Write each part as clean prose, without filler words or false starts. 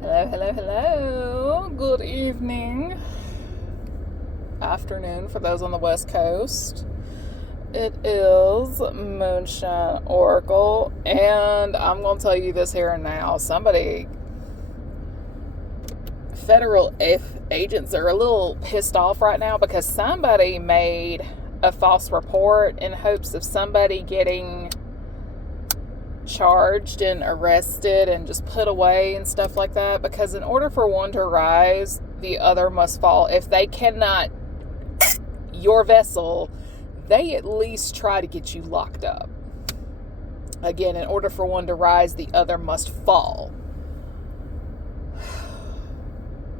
Hello, hello, hello. Good evening. Afternoon for those on the West Coast. It is Moonshine Oracle, and I'm going to tell you this here and now. Federal agents are a little pissed off right now because somebody made a false report in hopes of somebody getting charged and arrested and just put away and stuff like that, because in order for one to rise, the other must fall. If they cannot your vessel, they at least try to get you locked up. Again, in order for one to rise, the other must fall.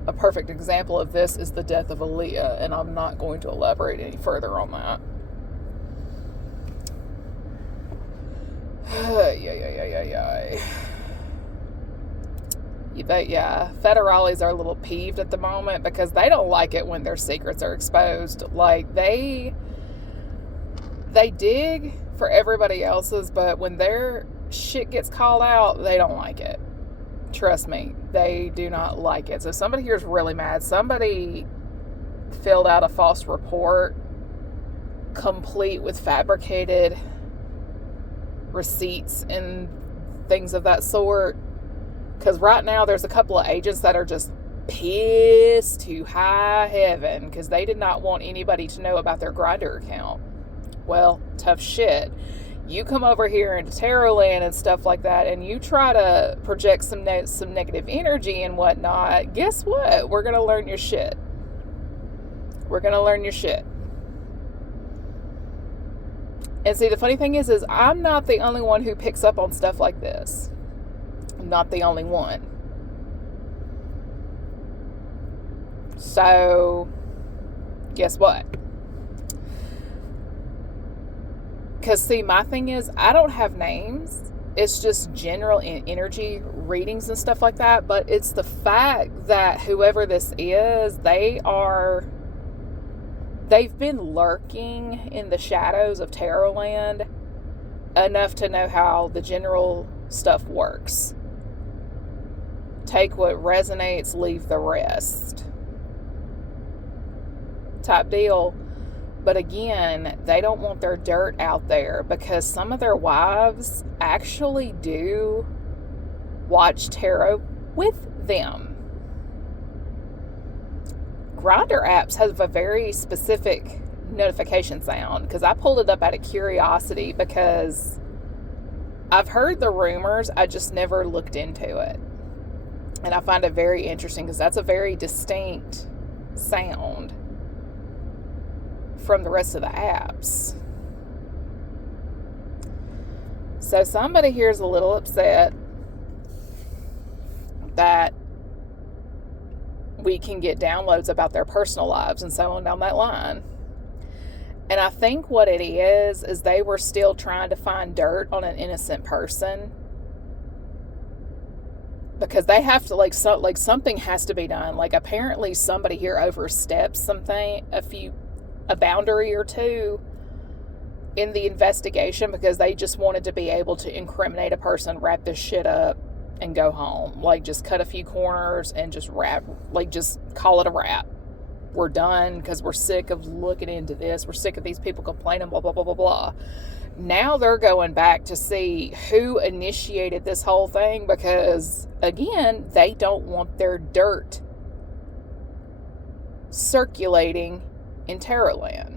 A perfect example of this is the death of Aaliyah, and I'm not going to elaborate any further on that. Yeah, federales are a little peeved at the moment because they don't like it when their secrets are exposed. Like, they dig for everybody else's, but when their shit gets called out, they don't like it. Trust me, they do not like it. So somebody here is really mad. Somebody filled out a false report complete with fabricated receipts and things of that sort, because right now there's a couple of agents that are just pissed to high heaven because they did not want anybody to know about their Grindr account. Well, tough shit. You come over here into Tarotland and stuff like that, and you try to project some negative energy and whatnot. Guess what? We're gonna learn your shit. And see, the funny thing is I'm not the only one who picks up on stuff like this. I'm not the only one. So, guess what? Because, see, my thing is, I don't have names. It's just general energy readings and stuff like that. But it's the fact that whoever this is, they've been lurking in the shadows of Tarotland enough to know how the general stuff works. Take what resonates, leave the rest. Type deal. But again, they don't want their dirt out there because some of their wives actually do watch tarot with them. Grindr apps have a very specific notification sound, because I pulled it up out of curiosity because I've heard the rumors, I just never looked into it. And I find it very interesting because that's a very distinct sound from the rest of the apps. So somebody here is a little upset that we can get downloads about their personal lives and so on down that line. And I think what it is they were still trying to find dirt on an innocent person, because they have to, something has to be done. Like, apparently somebody here oversteps something, a boundary or two in the investigation, because they just wanted to be able to incriminate a person, wrap this shit up, and go home. Like, just cut a few corners and just just call it a wrap. We're done because we're sick of looking into this. We're sick of these people complaining, blah, blah, blah, blah, blah. Now they're going back to see who initiated this whole thing, because, again, they don't want their dirt circulating in Tarotland.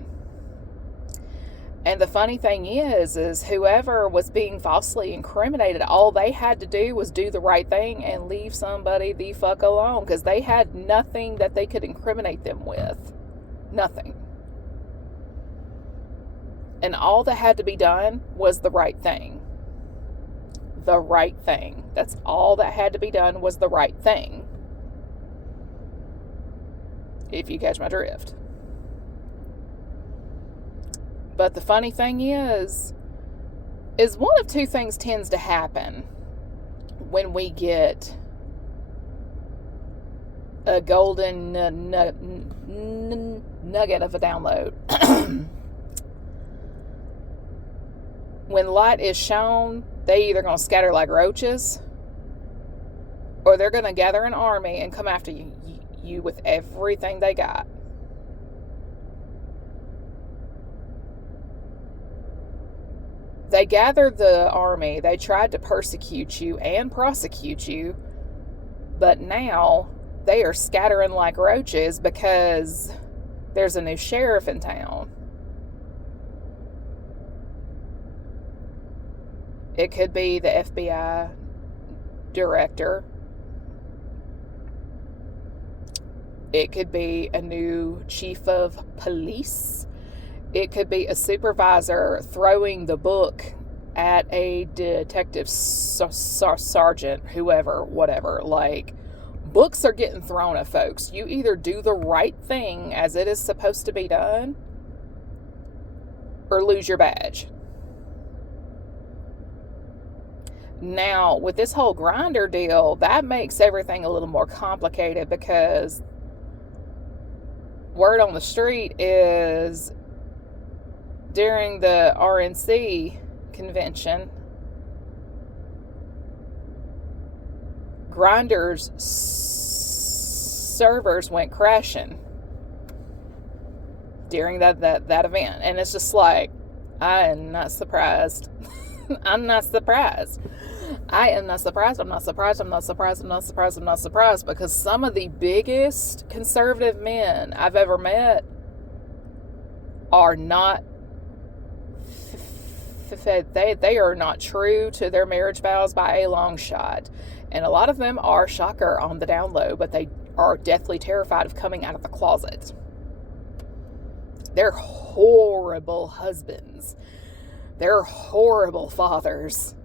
And the funny thing is whoever was being falsely incriminated, all they had to do was do the right thing and leave somebody the fuck alone, because they had nothing that they could incriminate them with. Nothing. And all that had to be done was the right thing. The right thing. That's all that had to be done, was the right thing. If you catch my drift. But the funny thing is one of two things tends to happen when we get a golden nugget of a download. When light is shown, they either going to scatter like roaches, or they're going to gather an army and come after you with everything they got. They gathered the army. They tried to persecute you and prosecute you. But now they are scattering like roaches because there's a new sheriff in town. It could be the FBI director. It could be a new chief of police. It could be a supervisor throwing the book at a detective sergeant, whoever, whatever. Like, books are getting thrown at folks. You either do the right thing as it is supposed to be done, or lose your badge. Now, with this whole Grindr deal, that makes everything a little more complicated, because word on the street is during the RNC convention, Grindr's servers went crashing during that event. And it's just like, I am not surprised. I'm not surprised. I am not surprised. I'm not surprised. I'm not surprised. I'm not surprised. I'm not surprised, because some of the biggest conservative men I've ever met are not, they are not true to their marriage vows by a long shot. And a lot of them are, shocker, on the down low, but they are deathly terrified of coming out of the closet. They're horrible husbands. They're horrible fathers,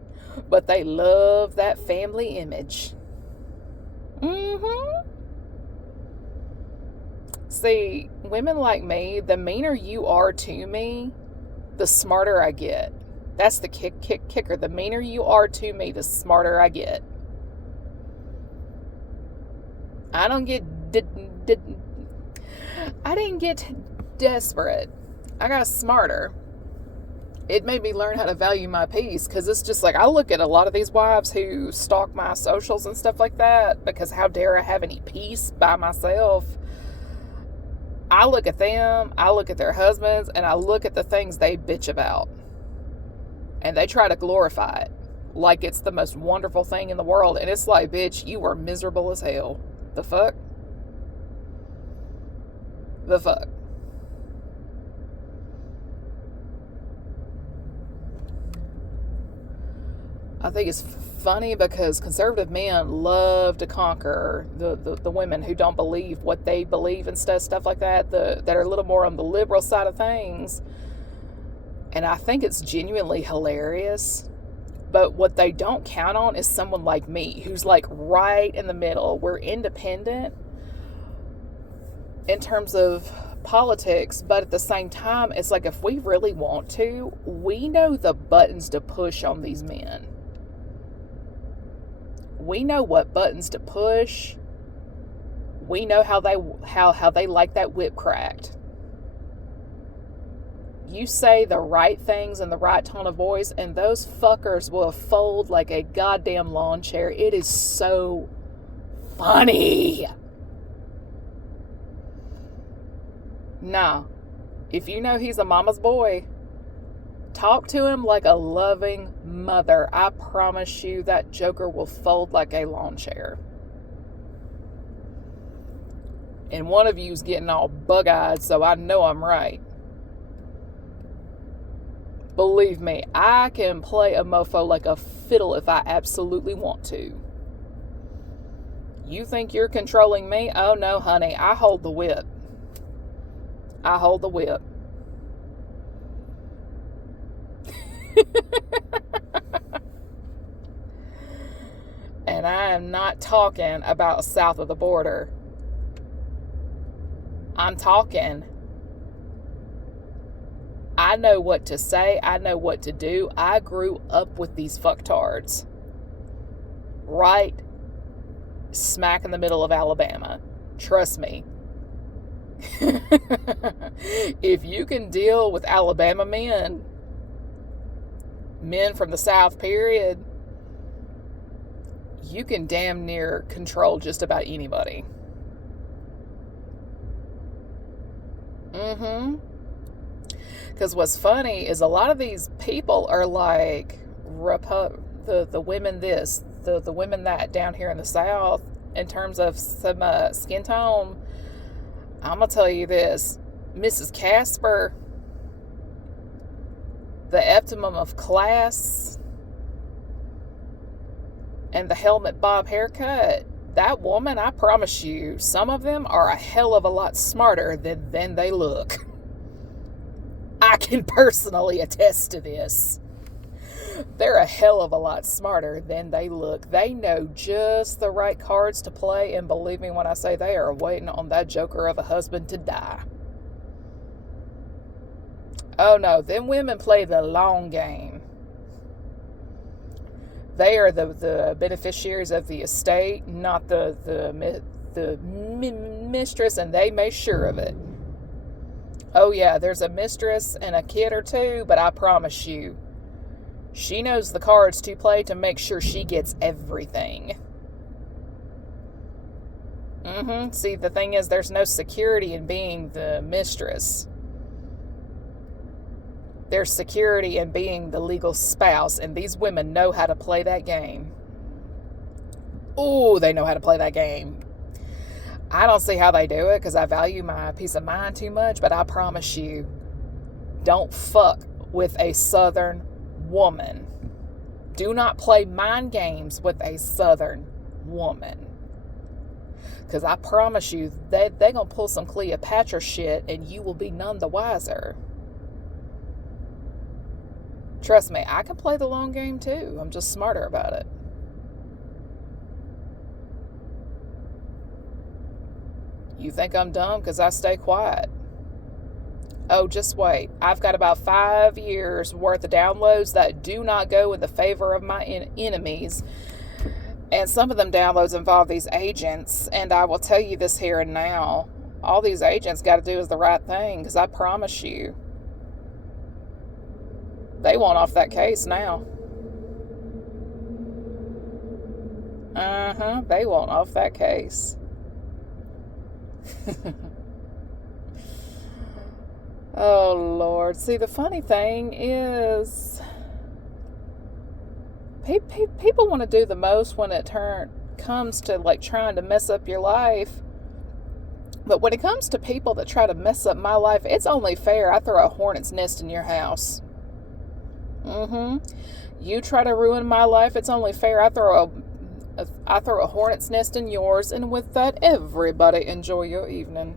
but they love that family image. See, women like me, the meaner you are to me, the smarter I get. That's the kicker. The meaner you are to me, the smarter I get. I didn't get desperate. I got smarter. It made me learn how to value my peace, because it's just like, I look at a lot of these wives who stalk my socials and stuff like that, because how dare I have any peace by myself? I look at them, I look at their husbands, and I look at the things they bitch about. And they try to glorify it like it's the most wonderful thing in the world. And it's like, bitch, you are miserable as hell. The fuck? The fuck? I think it's funny because conservative men love to conquer the women who don't believe what they believe and stuff like that, that are a little more on the liberal side of things. And I think it's genuinely hilarious. But what they don't count on is someone like me, who's like right in the middle. We're independent in terms of politics, but at the same time, it's like, if we really want to, we know the buttons to push on these men. We know what buttons to push. We know how they like that whip cracked. You say the right things in the right tone of voice, and those fuckers will fold like a goddamn lawn chair. It is so funny. Now, if you know he's a mama's boy, talk to him like a loving mother. I promise you that joker will fold like a lawn chair. And one of you's getting all bug-eyed, so I know I'm right. Believe me, I can play a mofo like a fiddle if I absolutely want to. You think you're controlling me? Oh no, honey, I hold the whip. I hold the whip. And I am not talking about south of the border. I'm talking, I know what to say. I know what to do. I grew up with these fucktards. Right smack in the middle of Alabama. Trust me. If you can deal with Alabama men from the South, period, you can damn near control just about anybody. Mm-hmm. Because what's funny is a lot of these people are like the women the women that down here in the South in terms of some skin tone. I'm gonna tell you this, Mrs. Casper, the optimum of class, and the helmet bob haircut. That woman, I promise you, some of them are a hell of a lot smarter than they look. I can personally attest to this. They're a hell of a lot smarter than they look. They know just the right cards to play, and believe me when I say they are waiting on that joker of a husband to die. Oh no, them women play the long game. They are the beneficiaries of the estate, not the mistress, and they make sure of it. Oh yeah, there's a mistress and a kid or two, but I promise you, she knows the cards to play to make sure she gets everything. See, the thing is, there's no security in being the mistress. There's security in being the legal spouse, and these women know how to play that game. Ooh, they know how to play that game. I don't see how they do it because I value my peace of mind too much, but I promise you, don't fuck with a Southern woman. Do not play mind games with a Southern woman. Because I promise you, they're going to pull some Cleopatra shit and you will be none the wiser. Trust me, I can play the long game too. I'm just smarter about it. You think I'm dumb because I stay quiet? Oh, just wait. I've got about 5 years worth of downloads that do not go in the favor of my enemies. And some of them downloads involve these agents. And I will tell you this here and now. All these agents got to do is the right thing, because I promise you, they want off that case now. They want off that case. Oh, Lord. See, the funny thing is, people want to do the most when it comes to like trying to mess up your life. But when it comes to people that try to mess up my life, it's only fair I throw a hornet's nest in your house. You try to ruin my life, it's only fair I throw a hornet's nest in yours. And with that, everybody enjoy your evening.